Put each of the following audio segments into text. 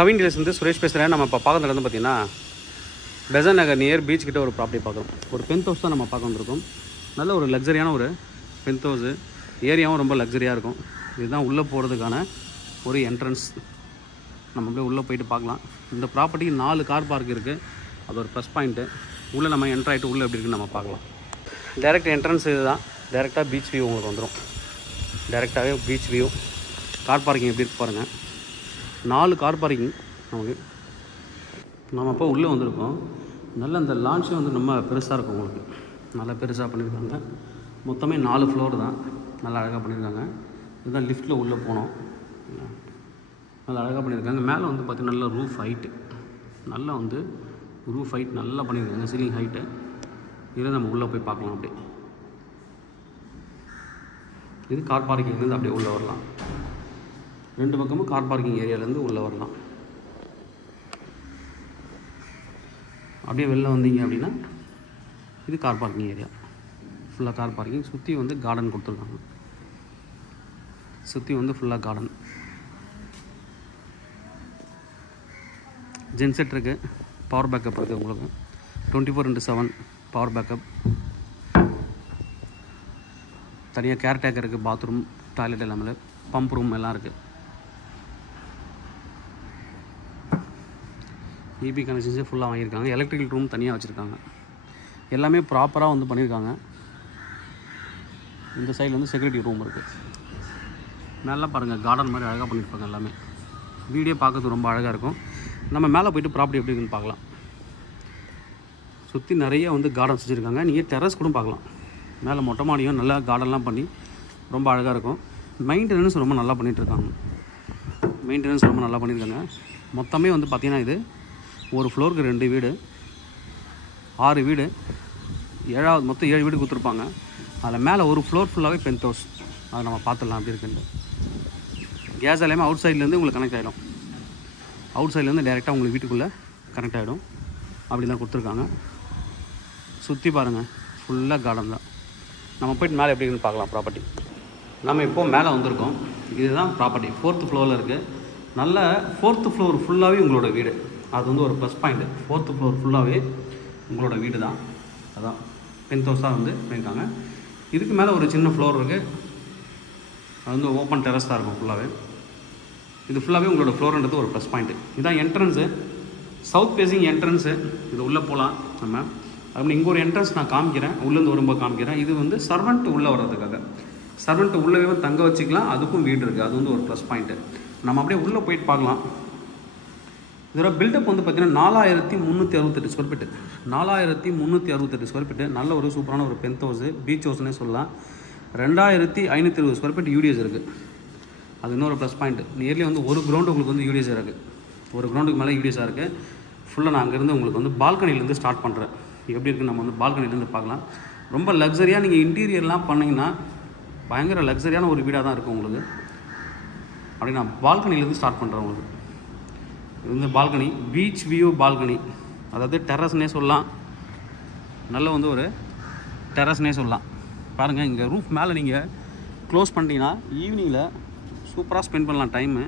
Kavin dealers Suresh பேசுகிறேன். நம்ம இப்போ பார்க்குறது வந்து பார்த்திங்கன்னா பெசன்ட் நகர் நியர் பீச் கிட்ட ஒரு ப்ராப்பர்ட்டி பார்க்குறோம். ஒரு பென்த் ஹவுஸ் தான் நம்ம பார்க்க வந்திருக்கோம். நல்ல ஒரு லக்ஸரியான ஒரு பென்த் ஹவுஸு. ஏரியாவும் ரொம்ப லக்ஸரியாக இருக்கும். இதுதான் உள்ளே போகிறதுக்கான ஒரு என்ட்ரன்ஸ். நம்ம அப்படியே உள்ளே போயிட்டு பார்க்கலாம். இந்த ப்ராப்பர்ட்டிக்கு 4 கார் பார்க் இருக்குது. அது ஒரு ப்ளஸ் பாயிண்ட்டு. உள்ளே நம்ம என்ட்ரு ஆகிட்டு உள்ளே எப்படி இருக்குன்னு நம்ம பார்க்கலாம். டைரெக்ட் என்ட்ரன்ஸ் இது தான். டைரெக்டாக பீச் வியூ உங்களுக்கு வந்துடும். டைரெக்டாகவே பீச் வியூ. கார் பார்க்கிங் எப்படி இருக்கு பாருங்கள். 4 கார் பார்க்கிங் நமக்கு. நம்ம இப்போ உள்ளே வந்திருக்கோம். நல்ல அந்த லான்ச்சே வந்து ரொம்ப பெருசாக இருக்கும். உங்களுக்கு நல்லா பெருசாக பண்ணியிருக்காங்க. மொத்தமே 4 ஃப்ளோர் தான். நல்லா அழகாக பண்ணியிருக்காங்க. இதுதான் லிஃப்ட்டில் உள்ளே போனோம். நல்லா அழகாக பண்ணியிருக்காங்க. மேலே வந்து பார்த்திங்கன்னா நல்ல ரூஃப் ஹைட்டு. நல்லா வந்து ரூஃப் ஹைட் நல்லா பண்ணியிருக்காங்க. Ceiling height. இதில் நம்ம உள்ளே போய் பார்க்கலாம். அப்படியே இது கார் பார்க்கிங்லேருந்து அப்படியே உள்ளே வரலாம். 2 பக்கமும் கார் பார்க்கிங் ஏரியாவிலேருந்து உள்ளே வரலாம். அப்படியே வெளில வந்தீங்க அப்படின்னா இது கார் பார்க்கிங் ஏரியா. ஃபுல்லாக கார் பார்க்கிங். சுற்றி வந்து கார்டன் கொடுத்துருக்காங்க. சுற்றி வந்து ஃபுல்லாக கார்டன். ஜென்செட் இருக்குது. பவர் பேக்கப் இருக்குது உங்களுக்கு. 24/7 பவர் பேக்கப். தனியாக கேர்டேக்கர் இருக்குது. பாத்ரூம், டாய்லெட் எல்லாமே, பம்ப் ரூம் எல்லாம் இருக்குது. இபி கனெக்ஷன்ஸே ஃபுல்லாக வாங்கியிருக்காங்க. எலக்ட்ரிக்கல் ரூம் தனியாக வச்சுருக்காங்க. எல்லாமே ப்ராப்பராக வந்து பண்ணியிருக்காங்க. இந்த சைடில் வந்து செக்யூரிட்டி ரூம் இருக்குது. மேலே பாருங்கள், கார்டன் மாதிரி அழகாக பண்ணியிருப்பாங்க. எல்லாமே வீடியோ பார்க்கறதுக்கு ரொம்ப அழகாக இருக்கும். நம்ம மேலே போய்ட்டு ப்ராப்பர்ட்டி எப்படி இருக்குன்னு பார்க்கலாம். சுற்றி நிறைய வந்து கார்டன்ஸ் வச்சுருக்காங்க. நீங்கள் டெரஸ் கூட பார்க்கலாம். மேலே மொட்டை மாடியும் நல்லா கார்டன்லாம் பண்ணி ரொம்ப அழகாக இருக்கும். மெயின்டெனன்ஸ் ரொம்ப நல்லா பண்ணிகிட்ருக்காங்க. மெயின்டெனன்ஸ் ரொம்ப நல்லா பண்ணியிருக்காங்க. மொத்தமே வந்து பார்த்திங்கன்னா இது ஒரு ஃப்ளோருக்கு 2 வீடு, 6 வீடு, 7வது மொத்தம் 7 வீடு கொடுத்துருப்பாங்க. அதில் மேலே ஒரு ஃப்ளோர் ஃபுல்லாகவே பென்த் ஹவுஸ். அதை நம்ம பார்த்துடலாம் அப்படி இருக்குன்ட்டு. கேஸ் எல்லாமே அவுட் சைட்லேருந்து உங்களுக்கு கனெக்ட் ஆகிடும். அவுட் சைட்லேருந்து டேரெக்டாக உங்களுக்கு வீட்டுக்குள்ளே கனெக்ட் ஆகிடும். அப்படி தான் கொடுத்துருக்காங்க. சுற்றி பாருங்கள், ஃபுல்லாக கார்டன் தான். நம்ம போய்ட்டு மேலே எப்படி இருக்குன்னு பார்க்கலாம் ப்ராப்பர்ட்டி. நம்ம இப்போது மேலே வந்திருக்கோம். இதுதான் ப்ராப்பர்ட்டி. 4th ஃப்ளோரில் இருக்குது. நல்ல 4th ஃப்ளோர் ஃபுல்லாகவே உங்களோட வீடு. அது வந்து ஒரு ப்ளஸ் பாயிண்ட்டு. 4th ஃப்ளோர் ஃபுல்லாகவே உங்களோட வீடு தான். அதான் பென்த் ஹவுஸாக வந்து பண்ணியிருக்காங்க. இதுக்கு மேலே ஒரு சின்ன ஃப்ளோர் இருக்குது. அது வந்து ஓப்பன் டெரஸ் தான் இருக்கும் ஃபுல்லாகவே. இது ஃபுல்லாகவே உங்களோட ஃப்ளோர்ன்றது ஒரு ப்ளஸ் பாயிண்ட்டு. இதுதான் என்ட்ரன்ஸு. South facing entrance. இது உள்ளே போகலாம் நம்ம. அப்படி இங்கே ஒரு என்ட்ரன்ஸ் நான் காமிக்கிறேன். உள்ளேருந்து வரும்போது காமிக்கிறேன். இது வந்து சர்வெண்ட் உள்ளே வர்றதுக்காக. சர்வெண்ட் உள்ளவே தங்க வச்சுக்கலாம். அதுக்கும் வீடு இருக்குது. அது வந்து ஒரு ப்ளஸ் பாயிண்ட்டு. நம்ம அப்படியே உள்ளே போயிட்டு பார்க்கலாம். இதோட பில்டப் வந்து பார்த்திங்கன்னா 4368 ஸ்கொயர் ஃபீட்டு. 4368 square feet. நல்ல ஒரு சூப்பரான ஒரு பென்த் ஹவுஸு. பீச் ஹவுஸ்னே சொல்லலாம். 2520 ஸ்கொயர் ஃபீட் யூடிஎஸ் இருக்குது. அது இன்னொரு ப்ளஸ் பாயிண்ட்டு. நியர்லி வந்து ஒரு கிரவுண்டு உங்களுக்கு வந்து யூடிஎஸ் இருக்குது. ஒரு கிரவுண்டுக்கு மேலே யூடிஎஸாக இருக்குது. ஃபுல்லாக நான் அங்கேருந்து உங்களுக்கு வந்து பால்கனிலேருந்து ஸ்டார்ட் பண்ணுறேன். எப்படி இருக்குன்னு நம்ம வந்து பால்கனிலேருந்து பார்க்கலாம். ரொம்ப லக்ஸரியாக நீங்கள் இன்டீரியர்லாம் பண்ணிங்கன்னா பயங்கர லக்ஸரியான ஒரு வீடாக தான் இருக்கும் உங்களுக்கு. அப்படி நான் பால்கனிலேருந்து ஸ்டார்ட் பண்ணுறேன் உங்களுக்கு. இது வந்து பால்கனி, பீச் வியூ பால்கனி. அதாவது டெரஸ்னே சொல்லலாம். நல்ல வந்து ஒரு டெரஸ்னே சொல்லலாம். பாருங்கள், இங்கே ரூஃப் மேலே நீங்கள் க்ளோஸ் பண்ணிட்டீங்கன்னா ஈவினிங்கில் சூப்பராக ஸ்பெண்ட் பண்ணலாம் டைமு.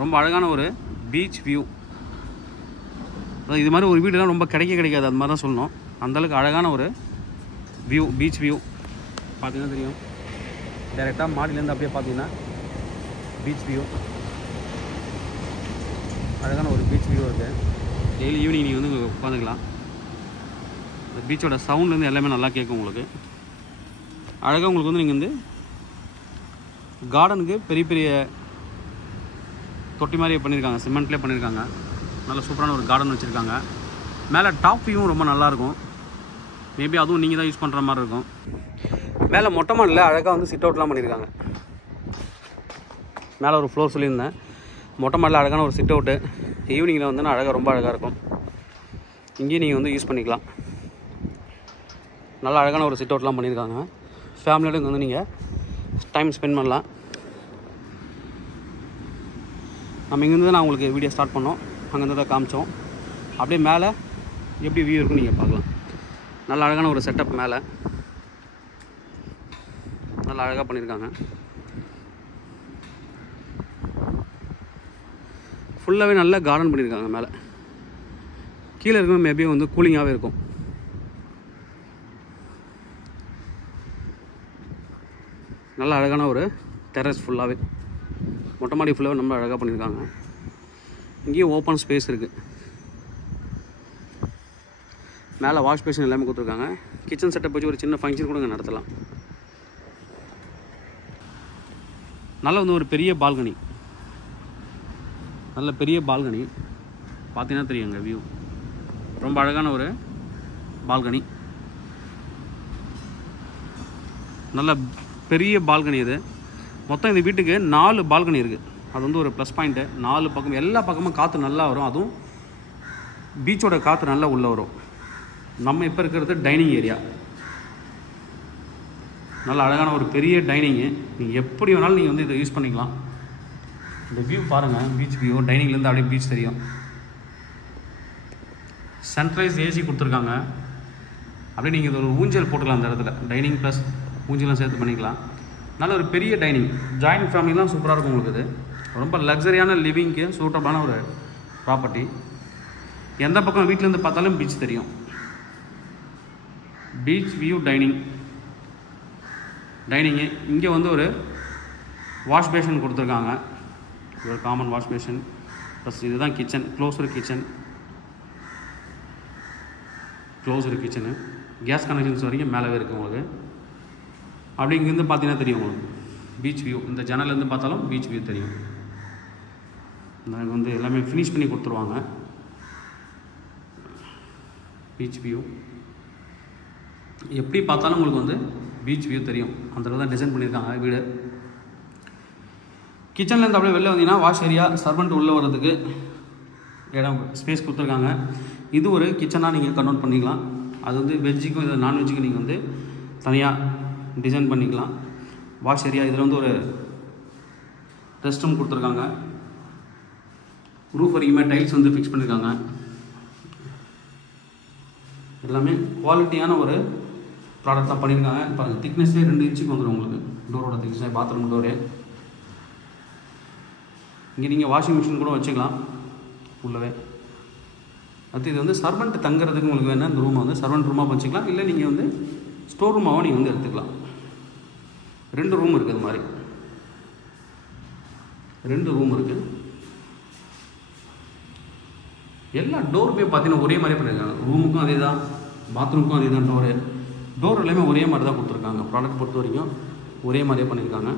ரொம்ப அழகான ஒரு பீச் வியூ. அதாவது இது மாதிரி ஒரு வீடுலாம் ரொம்ப கிடைக்காது. அது மாதிரி தான் சொல்லணும். அந்தளவுக்கு அழகான ஒரு வியூ, பீச் வியூ. பார்த்தீங்கன்னா தெரியும். டைரெக்டாக மாடிலேருந்து அப்படியே பார்த்தீங்கன்னா பீச் வியூ. அழகான ஒரு பீச் வியூ இருக்குது. டெய்லி ஈவினிங் நீங்கள் வந்து உட்காந்துக்கலாம். இந்த பீச்சோட சவுண்ட்லேருந்து எல்லாமே நல்லா கேட்கும் உங்களுக்கு. அழகாக உங்களுக்கு வந்து நீங்கள் வந்து கார்டனுக்கு பெரிய பெரிய தொட்டி மாதிரி பண்ணியிருக்காங்க. சிமெண்ட்லேயே பண்ணியிருக்காங்க. நல்ல சூப்பரான ஒரு கார்டன் வச்சுருக்காங்க. மேலே டாப் வியூவும் ரொம்ப நல்லாயிருக்கும். மேபி அதுவும் நீங்கள் தான் யூஸ் பண்ணுற மாதிரி இருக்கும். மேலே மொட்டை மாடியில் அழகாக வந்து சிட் அவுட்லாம் பண்ணியிருக்காங்க. மேலே ஒரு ஃப்ளோர் சொல்லியிருந்தேன். மொட்டை மாடியில் அழகான ஒரு சிட் அவுட்டு. ஈவினிங்கில் வந்து அழகாக ரொம்ப அழகாக இருக்கும். இங்கேயும் நீங்கள் வந்து யூஸ் பண்ணிக்கலாம். நல்லா அழகான ஒரு சிட் அவுட்லாம் பண்ணியிருக்காங்க. ஃபேமிலியோட இங்கே வந்து நீங்கள் டைம் ஸ்பெண்ட் பண்ணலாம். நம்ம இங்கேருந்து நான் உங்களுக்கு வீடியோ ஸ்டார்ட் பண்ணோம். அங்கேருந்து தான் காமிச்சோம். அப்படியே மேலே எப்படி வியூ இருக்குன்னு நீங்கள் பார்க்கலாம். நல்ல அழகான ஒரு செட்டப். மேலே நல்லா அழகாக பண்ணியிருக்காங்க. ஃபுல்லாகவே நல்லா கார்டன் பண்ணியிருக்காங்க. மேலே கீழே இருக்கும் மேபி வந்து கூலிங்காகவே இருக்கும். நல்ல அழகான ஒரு டெரஸ் ஃபுல்லாகவே மொட்டை மாடி ஃபுல்லாகவே ரொம்ப அழகாக பண்ணியிருக்காங்க. இங்கேயும் ஓப்பன் ஸ்பேஸ் இருக்குது. மேலே வாஷ் பேஷன் எல்லாமே கொடுத்துருக்காங்க. கிச்சன் செட்டப் வச்சு ஒரு சின்ன ஃபங்க்ஷன் கூட இங்கே நடத்தலாம். நல்ல வந்து ஒரு பெரிய பால்கனி, நல்ல பெரிய பால்கனி பார்த்தீங்கன்னா தெரியுங்க வியூ. ரொம்ப அழகான ஒரு பால்கனி, நல்ல பெரிய பால்கனி. இது மொத்தம் இந்த வீட்டுக்கு 4 பால்கனி இருக்குது. அது வந்து ஒரு ப்ளஸ் பாயிண்ட்டு. 4 பக்கம் எல்லா பக்கமும் காற்று நல்லா வரும். அதுவும் பீச்சோட காற்று நல்லா உள்ளே வரும். நம்ம இப்போ இருக்கிறது டைனிங் ஏரியா. நல்ல அழகான ஒரு பெரிய டைனிங்கு. நீங்கள் எப்படி வேணாலும் நீங்கள் வந்து இதை யூஸ் பண்ணிக்கலாம். இந்த வியூ பாருங்கள், பீச் வியூ. டைனிங்லேருந்து அப்படியே பீச் தெரியும். சென்ட்ரைஸ் ஏசி கொடுத்துருக்காங்க. அப்படியே நீங்கள் இது ஒரு ஊஞ்சல் போட்டுக்கலாம் அந்த இடத்துல. டைனிங் ப்ளஸ் ஊஞ்சலாம் சேர்த்து பண்ணிக்கலாம். நல்ல ஒரு பெரிய டைனிங். ஜாயின்ட் ஃபேமிலிலாம் சூப்பராக இருக்கும் உங்களுக்கு. இது ரொம்ப லக்ஸரியான லிவிங்க்கு சூட்டபிளான ஒரு ப்ராப்பர்ட்டி. எந்த பக்கம் வீட்டிலேருந்து பார்த்தாலும் பீச் தெரியும். Beach view dining. இங்கே வந்து ஒரு வாஷ் பேஷன் கொடுத்துருக்காங்க. ஒரு காமன் வாஷ் பேஷன் ப்ளஸ் இதுதான் kitchen. Closed kitchen. Gas connections வரைக்கும் மேலவே இருக்குது உங்களுக்கு. அப்படி இங்கேருந்து பார்த்தீங்கன்னா தெரியும் உங்களுக்கு பீச் வியூ. இந்த ஜன்னலேருந்து பார்த்தாலும் பீச் வியூ தெரியும். நாங்கள் வந்து எல்லாமே ஃபினிஷ் பண்ணி கொடுத்துருவாங்க. பீச் வியூ எப்படி பார்த்தாலும் உங்களுக்கு வந்து பீச் வியூ தெரியும். அந்த அளவு தான் டிசைன் பண்ணியிருக்காங்க வீடு. கிச்சன்லேருந்து அப்படியே வெளில வந்தீங்கன்னா வாஷ் ஏரியா, சர்வெண்ட் உள்ளே வர்றதுக்கு இடம் ஸ்பேஸ் கொடுத்துருக்காங்க. இது ஒரு கிச்சனாக நீங்கள் கன்வெர்ட் பண்ணிக்கலாம். அது வந்து வெஜ்ஜுக்கும் இது நான்வெஜ்ஜுக்கும் நீங்கள் வந்து தனியாக டிசைன் பண்ணிக்கலாம். Wash area. இதில் வந்து ஒரு ரெஸ்ட் ரூம் கொடுத்துருக்காங்க. ரூஃப் வரைக்குமே டைல்ஸ் வந்து ஃபிக்ஸ் பண்ணியிருக்காங்க. எல்லாமே குவாலிட்டியான ஒரு ப்ராடக்ட் தான் பண்ணியிருக்காங்க. பாருங்கள், திக்னஸ்ஸே 2 இன்ச்சுக்கு வந்துடும் உங்களுக்கு. டோரோட திக்னஸ், பாத்ரூம் டோரு. இங்கே நீங்கள் வாஷிங் மிஷின் கூட வச்சுக்கலாம் உள்ளவே. அடுத்து இது வந்து சர்வெண்ட் தங்குறதுக்கு உங்களுக்கு வேணால் இந்த ரூமை வந்து சர்வெண்ட் ரூமாக வச்சுக்கலாம். இல்லை நீங்கள் வந்து ஸ்டோர் ரூமாகவும் நீங்கள் வந்து எடுத்துக்கலாம். 2 ரூம் இருக்குது. இது மாதிரி 2 ரூம் இருக்குது. எல்லா டோருமே பார்த்தீங்கன்னா ஒரே மாதிரி பண்ணியிருக்காங்க. ரூமுக்கும் அதே தான், பாத்ரூமுக்கும் அதே தான். டோர் எல்லாமே ஒரே மாதிரி தான் கொடுத்துருக்காங்க. ப்ராடக்ட் பொறுத்த வரைக்கும் ஒரே மாதிரியே பண்ணியிருக்காங்க.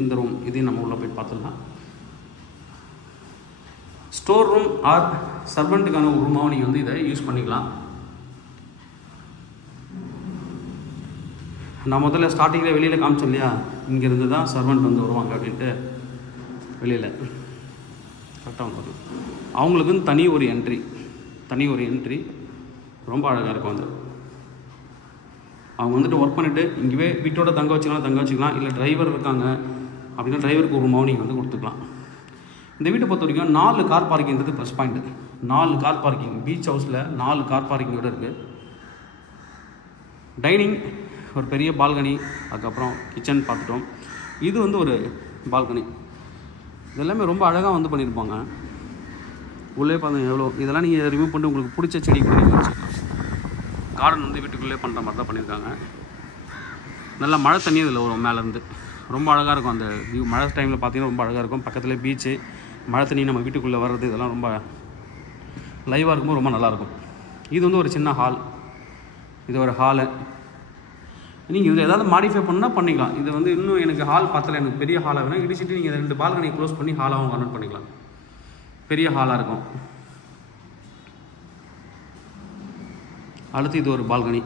இந்த ரூம் இதையும் நம்ம உள்ளே போய் பார்த்துடலாம். ஸ்டோர் ரூம் ஆர் சர்வெண்ட்டுக்கான ஒரு ரூமாகவும் நீங்கள் வந்து இதை யூஸ் பண்ணிக்கலாம். நான் முதல்ல ஸ்டார்டிங்கில் வெளியில் காமிச்சேன் இல்லையா, இங்கேருந்து தான் சர்வெண்ட் வந்து வருவாங்க அப்படின்ட்டு. வெளியில் கரெக்டாக வந்து அவங்களுக்குன்னு தனி ஒரு என்ட்ரி ரொம்ப அழகாக இருக்கும். வந்து அவங்க வந்துட்டு ஒர்க் பண்ணிவிட்டு இங்கேயே வீட்டோட தங்க வச்சுக்கலாம். இல்லை டிரைவர் இருக்காங்க அப்படின்னா டிரைவருக்கு ஒரு மௌனிங் வந்து கொடுத்துக்கலாம். இந்த வீட்டை பொறுத்த வரைக்கும் 4 கார் பார்க்கிங்கிறது plus point. 4 car parking. Beach ஹவுஸில் 4 கார் பார்க்கிங்கோடு இருக்குது. டைனிங், ஒரு பெரிய பால்கனி, அதுக்கப்புறம் கிச்சன் பார்த்துட்டோம். இது வந்து ஒரு பால்கனி. இதெல்லாமே ரொம்ப அழகாக வந்து பண்ணியிருப்பாங்க. உள்ளே பார்த்தீங்க எவ்வளோ. இதெல்லாம் நீங்கள் ரிமூவ் பண்ணிட்டு உங்களுக்கு பிடிச்ச செடி கூட நீங்கள் வச்சுக்கலாம். கார்டன் வந்து வீட்டுக்குள்ளே பண்ணுற மாதிரி தான் பண்ணியிருக்காங்க. நல்லா மழை தண்ணி இதில் வரும் மேலேருந்து. ரொம்ப அழகாக இருக்கும் அந்த வியூ. மழை டைமில் பார்த்தீங்கன்னா ரொம்ப அழகாக இருக்கும். பக்கத்தில் பீச்சு, மழை தண்ணி நம்ம வீட்டுக்குள்ளே வர்றது, இதெல்லாம் ரொம்ப லைவாக இருக்கும்போது ரொம்ப நல்லாயிருக்கும். இது வந்து ஒரு சின்ன ஹால். இது ஒரு ஹாலு. நீங்கள் இதில் ஏதாவது மாடிஃபை பண்ணால் பண்ணிக்கலாம். இது வந்து இன்னும் எனக்கு ஹால் பார்த்தல, எனக்கு பெரிய ஹாலாக வேணும். இடிச்சிட்டு நீங்கள் 2 பால்கனி க்ளோஸ் பண்ணி ஹாலாகவும் கன்வெர்ட் பண்ணிக்கலாம். பெரிய ஹாலாக இருக்கும். அடுத்து இது ஒரு பால்கனி,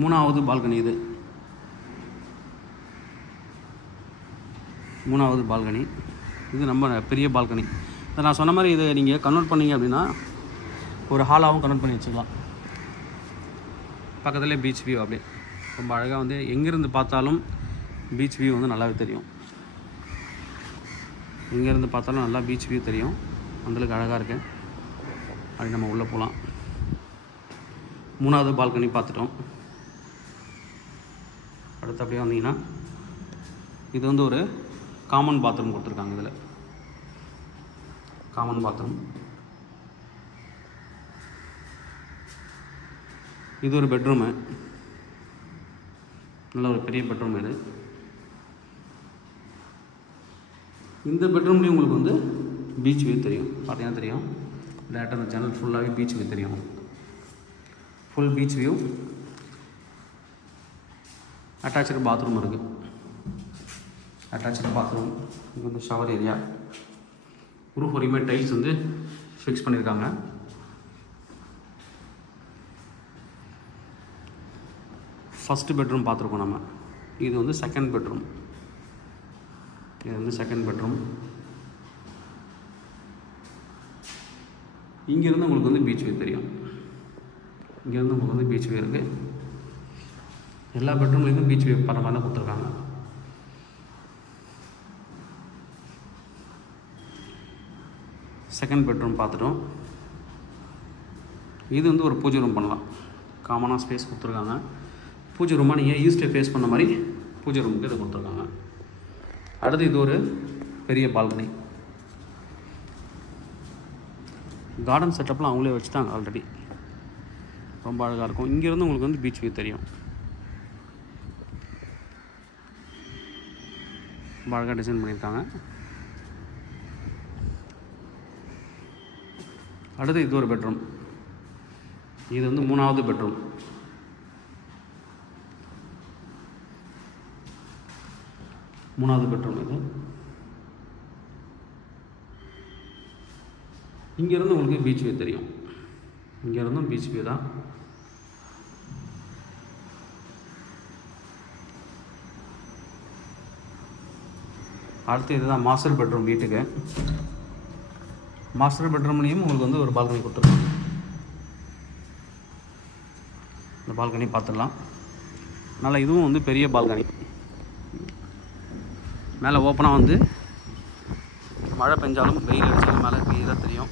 3வது பால்கனி. இது 3வது பால்கனி. இது ரொம்ப பெரிய பால்கனி. நான் சொன்ன மாதிரி இதை நீங்கள் கன்வெர்ட் பண்ணிங்க அப்படின்னா ஒரு ஹாலாகவும் கன்வெர்ட் பண்ணி வச்சுக்கலாம். பக்கத்துலேயே பீச் வியூ. அப்படியே ரொம்ப அழகாக வந்து எங்கேருந்து பார்த்தாலும் பீச் வியூ வந்து நல்லாவே தெரியும். எங்கேருந்து பார்த்தாலும் நல்லா பீச் வியூ தெரியும். அந்தளவுக்கு அழகாக இருக்குது. அப்படி நம்ம உள்ளே போகலாம். 3வது பால்கனி பார்த்துட்டோம். அடுத்து அப்படியே வந்தீங்கன்னா இது வந்து ஒரு காமன் பாத்ரூம் கொடுத்துருக்காங்க. இதில் காமன் பாத்ரூம். இது ஒரு பெட்ரூமு, நல்ல ஒரு பெரிய பெட்ரூம் இது. இந்த பெட்ரூம்லேயும் உங்களுக்கு வந்து பீச் வியூ தெரியும். பார்த்தீங்கன்னா தெரியும், டேரெக்டாக அந்த ஜன்னல் ஃபுல்லாகவே பீச் வியூ தெரியும். Full beach view. Attach bathroom இருக்குது. Attach bathroom. இங்கே வந்து ஷவர் ஏரியா. ரூஃப் வரையுமே டைல்ஸ் வந்து ஃபிக்ஸ் பண்ணியிருக்காங்க. ஃபஸ்ட்டு பெட்ரூம் பார்த்துருக்கோம் நம்ம. இது வந்து செகண்ட் பெட்ரூம். இது வந்து செகண்ட் பெட்ரூம். இங்கேருந்து உங்களுக்கு வந்து பீச் வியூ தெரியும். இங்கேருந்து உங்களுக்கு வந்து பீச் வியூ இருக்குது. எல்லா பெட்ரூம்லேருந்து பீச் வியூ பர மாதிரி தான் கொடுத்துருக்காங்க. செகண்ட் பெட்ரூம் பார்த்துட்டோம். இது வந்து ஒரு பூஜை ரூம் பண்ணலாம். காமனாக ஸ்பேஸ் கொடுத்துருக்காங்க. பூஜை ரூமாக நீங்கள் ஈஸ்ட்டை ஃபேஸ் பண்ண மாதிரி பூஜை ரூமுக்கு இதை கொடுத்துருக்காங்க. அடுத்து இது ஒரு பெரிய பால்கனி. கார்டன் செட்டப்லாம் அவங்களே வச்சுட்டாங்க ஆல்ரெடி. ரொம்ப அழகாக இருக்கும். இங்கேருந்து உங்களுக்கு வந்து பீச் வியூ தெரியும். ரொம்ப அழகாக டிசைன் பண்ணியிருக்காங்க. அடுத்து இது ஒரு பெட்ரூம். இது வந்து 3வது பெட்ரூம். மூணாவது பெட்ரூம் இது. இங்கேருந்து உங்களுக்கு பீச் வியூ தெரியும். இங்கேருந்தும் பீச் வியூ தான். அடுத்து இதுதான் மாஸ்டர் பெட்ரூம் வீட்டுக்கு. மாஸ்டர் பெட்ரூம்லேயும் உங்களுக்கு வந்து ஒரு பால்கனி கொடுத்துருக்காங்க. இந்த பால்கனி பார்த்துடலாம். அதனால் இதுவும் வந்து பெரிய பால்கனி. மேலே ஓப்பனாக வந்து மழை பெஞ்சாலும் வெயில் அடித்தாலும் மேலே கிளியராக தெரியும்.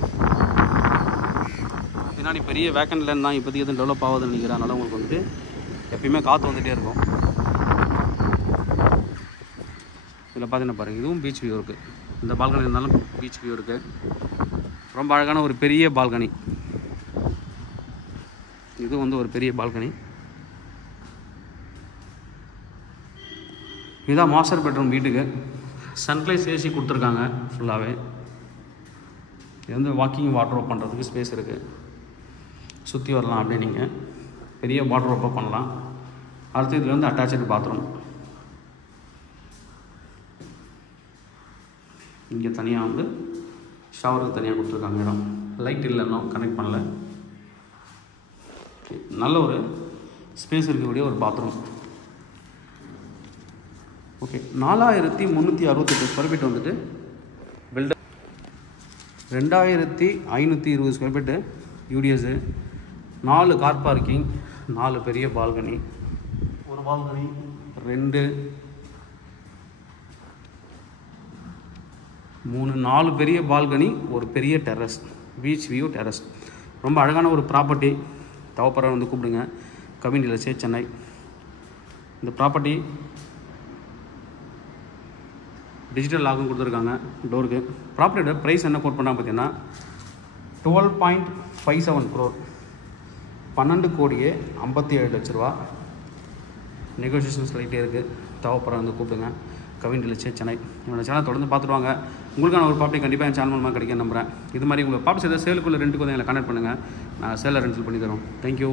பின்னாடி பெரிய வேக்கண்ட் லேண்ட் தான். இப்போதைக்கு எதுவும் டெவலப் ஆகுதுன்னு நினைக்கிறேன். அதனால் உங்களுக்கு வந்துட்டு எப்பயுமே காற்று வந்துகிட்டே இருக்கும். இதில் பார்த்தீங்கன்னா பாருங்கள், இதுவும் பீச் வியூ இருக்குது. இந்த பால்கனி இருந்தாலும் பீச் வியூ இருக்குது. ரொம்ப அழகான ஒரு பெரிய பால்கனி. இது வந்து ஒரு பெரிய பால்கனி. இதுதான் மாஸ்டர் பெட்ரூம் வீட்டுக்கு. சன்லைஸ் ஏசி கொடுத்துருக்காங்க ஃபுல்லாகவே. இது வந்து வாக்கிங் வாட்ரோப் பண்ணுறதுக்கு ஸ்பேஸ் இருக்குது. சுற்றி வரலாம் அப்படியே நீங்கள். பெரிய வாட்ரோப்பாக பண்ணலாம். அடுத்து இதில் வந்து அட்டாச்சு பாத்ரூம். இங்கே தனியாக வந்து ஷவருக்கு தனியாக கொடுத்துருக்காங்க இடம். லைட் இல்லை, இன்னும் கனெக்ட் பண்ணல. நல்ல ஒரு ஸ்பேஸ் இருக்கக்கூடிய ஒரு பாத்ரூம். ஓகே, 4368 ஸ்கொயர் ஃபீட் வந்துட்டு builder. 2520 square feet UDS. 4 car parking, 4 பெரிய பால்கனி, ஒரு பால்கனி, 2, 3, 4 பெரிய பால்கனி, ஒரு பெரிய டெரஸ், பீச் வியூ டெரஸ். ரொம்ப அழகான ஒரு ப்ராப்பர்ட்டி. தேவைப்படுற வந்து கூப்பிடுங்க. Kavin real estate, Chennai. இந்த ப்ராப்பர்ட்டி டிஜிட்டல் லாகும் கொடுத்துருக்காங்க டோருக்கு. ப்ராப்பர்ட்டியோட ப்ரைஸ் என்ன கோட் பண்ணால் பார்த்தீங்கன்னா 12.57 crore, 12,57,00,000 ரூபா. நெகோசியேஷன்ஸ் லைட்டே இருக்குது. தேவைப்படுற வந்து கூப்பிடுங்க. Kavin real estate, Chennai. என்னோடய சேனல் தொடர்ந்து பார்த்துட்டு வாங்க. உங்களுக்கான ஒரு ப்ராப்பர்ட்டி கண்டிப்பாக என் சேனல் மூலமாக கிடைக்கும் நம்புகிறேன். இது மாதிரி உங்கள் ப்ராப்பர்ட்டி ஏதாவது சேலுக்குள்ள ரெண்டுக்கு வந்து எங்களை கனெக்ட் பண்ணுங்கள். நான் சேலில் ரெண்டல் பண்ணி தரோம். தேங்க்யூ.